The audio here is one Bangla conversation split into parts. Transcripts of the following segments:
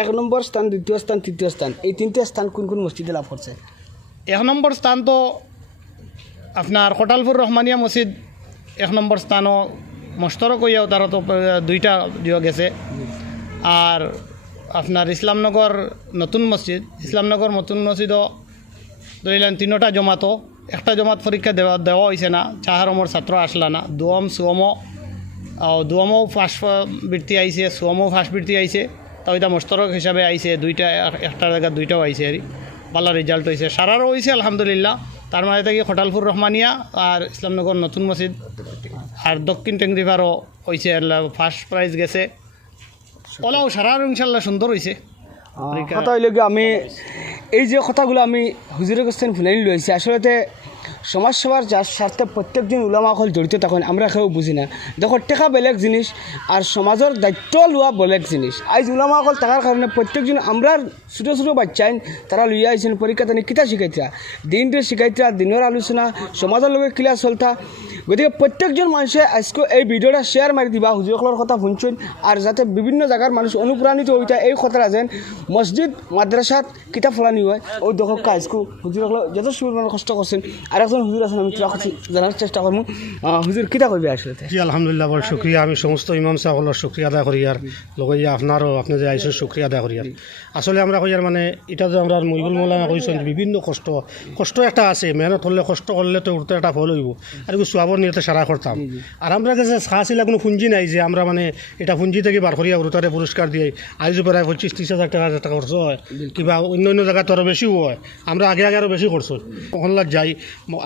এক নম্বর স্থান, দ্বিতীয় স্থান, তৃতীয় স্থান, এই তিনটে স্থান কোন কোন মসজিদে লাভ করছে? এক নম্বর স্থান তো আপনার কোটালপুর রহমানিয়া মসজিদ এক নম্বর স্থানও মস্তরক হইয়াও তারা তো দুইটা দিয়ে গেছে। আর আপনার ইসলামনগর নতুন মসজিদও ধরিলেন তিনোটা জমাতো, একটা জমাত পরীক্ষা দেওয়া হয়েছে না, চাহারমর ছাত্র আসলা না, দুয়মও ফার্স্ট বৃত্তি আইছে, সুয়মও ফার্স্ট বৃত্তি আইছে, তাও এটা মস্তরক হিসাবে আইছে দুইটা, একটা জায়গায় দুইটাও আইছে আর ভালো রেজাল্ট হয়েছে, সারারও হয়েছে আলহামদুলিল্লাহ। তার মানে থেকে খটালপুর রহমানিয়া আর ইসলামনগর নতুন মসজিদ আর দক্ষিণ টেংরিভারও হয়েছে, ফার্স্ট প্রাইজ গেছে। ওলাও সারার ইনশাল্লাহ সুন্দর হয়েছে। কথা হইল কি, আমি এই যে কথাগুলো আমি হুজুরের কাছ থেকে শুনাই লইছি, আসলে সমাজসেবার যার স্বার্থে প্রত্যেকজন উলামাসকল জড়িত তখন আমরা কেউ বুঝি না। দেখো টেকা বেলেগ জিনিস আর সমাজের দায়িত্ব লওয়া বেলেগ জিনিস। আজ উলামাসকল থাকার কারণে প্রত্যেকজন আমরা ছোটো ছোটো বাচ্চাইন তারা লইয়া আইছেন পরীক্ষা তানি কিতা শিখাইতা, দিনটা শিখাইতা, দিনের আলোচনা, সমাজের লগে কিলা চলতা। গতিকে প্রত্যেকজন মানুষে আজকে এই ভিডিওটা শেয়ার মারি দিবা, হুজুরসকলের কথা শুনছেন আর যাতে বিভিন্ন জায়গার মানুষ অনুপ্রাণিত হইতা এই কথাটা যেন মসজিদ মাদ্রাসাত কিতাব ফলানি হয়। ওই দেখো আজকে হুজুরসকল যথেষ্ট পরিমাণে কষ্ট করছেন। আর একজন হুজুর আছেন, আমি জানার চেষ্টা করবো। হুজুর কিতা করবে আসলে? জি আলহামদুলিল্লাহ, বড় শুক্রিয়া। আমি সমস্ত ইমাম সাহেবর শুক্রিয়া আদায় করি আর লগে আপনারও আপনি যে আইসের শুক্রিয়া আদায় করি। আর আসলে আমরা কই আর মানে এটা যে আমরা মহিবুল মৌলানা কইছেন বিভিন্ন কষ্ট একটা আছে, মেহনত করলে কষ্ট করলে তো উঠতে একটা ফল হইব। আর কিছু সোয়াবর নিয়ে সারা করতাম। আর আমরা কাছে সাহসিলা কোনো পুঁজি নাই যে আমরা মানে এটা পুঁজি থেকে বার করিয়া উরুতারে পুরস্কার দিয়ে আজ প্রায় 25-30 হাজার টাকা খরচ হয়, কিংবা অন্য জায়গায় তো আরও বেশিও হয়। আমরা আগে আরও বেশি করছো হল্লার যাই,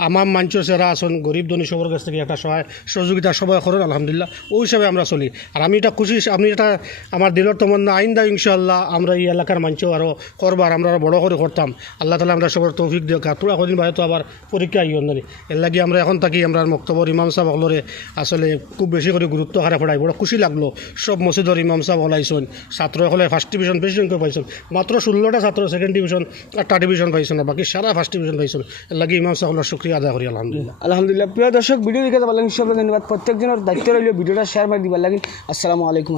আমার মাঞ্চর যারা আসুন গরিব ধনী সবার কাছ থেকে একটা সহায় সহযোগিতা সবাই করেন আলহামদুলিল্লাহ, ওই হিসাবে আমরা চলি। আর আমি এটা খুশি, আমি এটা আমার দিলের তমন্না আইন্দা ইনশাআল্লাহ আমরা এই এলাকার মাঞ্চও আরও করবার আমরা আরও বড় করে করতাম। আল্লাহ তালা আমরা সবার তৌফিক দিও। তোরা কদিন বাইরে তো আবার পরীক্ষা আইন জানি, এর লাগে আমরা এখন থাকি আমরা মক্তবর ইমাম সাহেব হলরে আসলে খুব বেশি করে গুরুত্ব হারে পড়াই, বড় খুশি লাগলো। সব মসজিদর ইমাম সাহেব হলাইছেন, ছাত্র হলে ফার্স্ট ডিভিশন বেশি সংখ্যক পাইছেন, মাত্র 16টা ছাত্র সেকেন্ড ডিভিশন 8টা ডিভিশন পাইছেন, না বাকি সারা ফার্স্ট ডিভিশন পাইছেন। এর লাগে ইমাম সাহেব হলার শুক্রিয়া আদায় করি আলহামদুলিল্লাহ। আলহামদুলিল্লাহ। প্রিয় দর্শক, ভিডিও দেখে ভালো লাগলে সবাই ধন্যবাদ। প্রত্যেকজনের দায়িত্ব রইল ভিডিওটা শেয়ার করে দিবার লাগে। আসসালামু আলাইকুম।